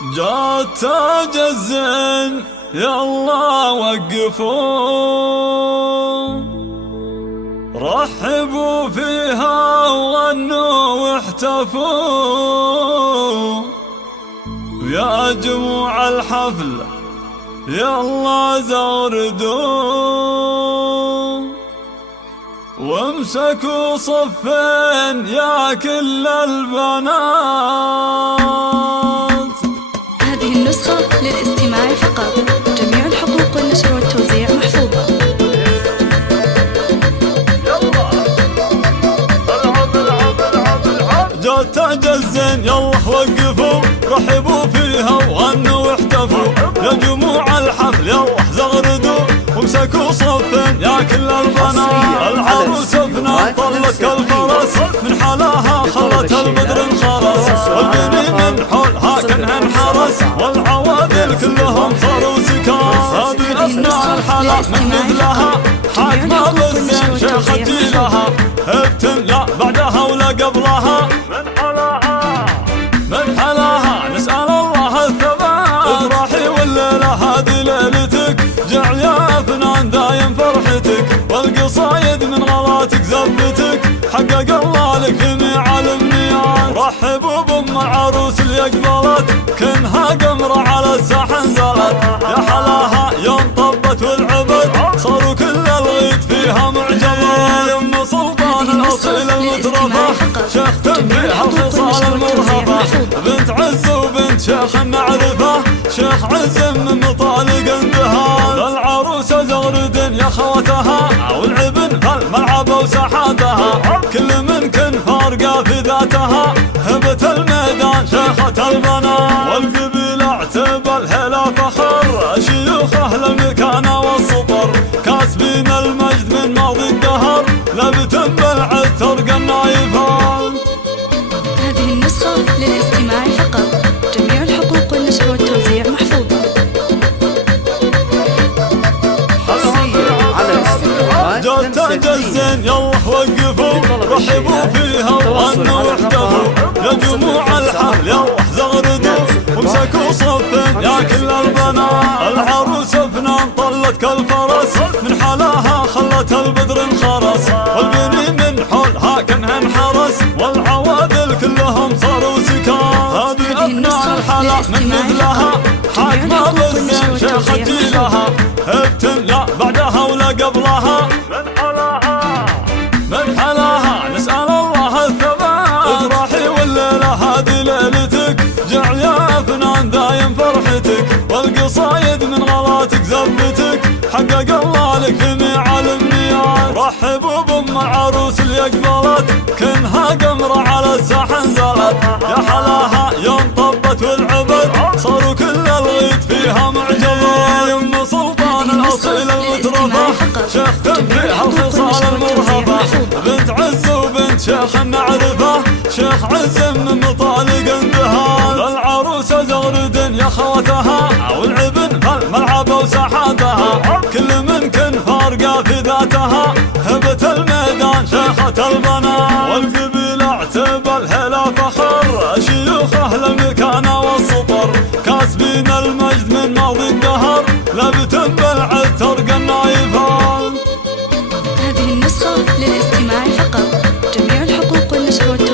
جات تاج الزين يلا وقفوا، رحبوا فيها وغنوا واحتفوا. يا جموع الحفل يلا زوردوا، وامسكوا صفين يا كل البنات. هذه النسخة للاستماع فقط، جميع الحقوق والنشر والتوزيع محفوظة. جات تاج الزين يلا وقفوا، رحبوا فيها وغنوا واحتفوا. يا جموع الحفل يلا زغردوا، وامسكوا صفين يا كل البنات. العروس افنان طلت كالفرس، من حلاها خلت البدر انخرس. والبني من حولها كانها انحرس، والعوادل كلهم صاروا سكان. هذه أثناء الحلا من مثلها، حاكمة بالزين شيخة جيلها. ابتملا بعدها ولا قبلها، من حلاها نسأل الله الثبات. افرحي والليلة هذه ليلتك، جعل يا فنان دايم فرحتك. والقصايد من غلاتك زفتك، حقق الله لك جميع الامنيات. رحبوا بام العروس اللي اقبلت، كنها قمرة على الساحة نزلت. يا حلاها يوم طبت والعبد، صاروا كل الغيد فيها معجبات. يم سلطان الاصيل المترفة، شيخ تنبيها الخصال المرهبة. بنت عز وبنت شيخ المعرفة، شيخ عز من مطالق اندهال. العروسة زغرد يا خوتها، والعبن فالملعب وساحاتها. كل من كن فارقة في ذاتها، هبت الميدان شيخة البنات. والقبيلة اعتب الهلا فخر، شيوخه المكانة والسطر. كاسبين المجد من ماضي الدهر، لبت بالعتر النايفان. هذه النسخة للاستماع فقط، جميع الحقوق والنشر والتوزيع محفوظة. جات تاج الزين يلا وقفوا، رحبوا فيها وغنوا واحتفوا. يا جموع الحفل يلا زغردوا، وامسكوا صفين يا كل البنات. العروس افنان طلت كالفرس، من حلاها خلت البدر انخرس. والبني من حولها كانها انحرس، والعوادل كلهم صاروا سكان. هذه أثناء الحلا من مثلها، حاكمة بالزين شيخة جيلها. ابتملا بعدها ولا قبلها، من حلاها نسأل الله الثبات. افرحي والليلة هذه ليلتك، جعل يا فنان دايم فرحتك. والقصايد من غلاتك زفتك، حقق الله لك جميع الامنيات. رحبوا بام العروس اللي اقبلت، كنها قمرة على الساحة نزلت. يا حلاها يوم طبت والعبد، صاروا كل الغيد فيها معجبات. يم سلطان الاصيل المترفة، شيخ تنبيها الخصال المرهبة. بنت عز وبنت شيخ المعرفة، شيخ عز من مطالق اندهال. العروسة زغرد يا خوتها، والعبن فالملعب وساحاتها. كل من كن فارقة في ذاتها، هبت الميدان شيخة البنات. والقبيلة اعتب الهلا فخر، شيوخه المكانة والسطر. كاسبين المجد من ماضي الدهر، لبت بالعتر النايفان. هذه النسخة للاستماع فقط، جميع الحقوق والنشر والتوزيع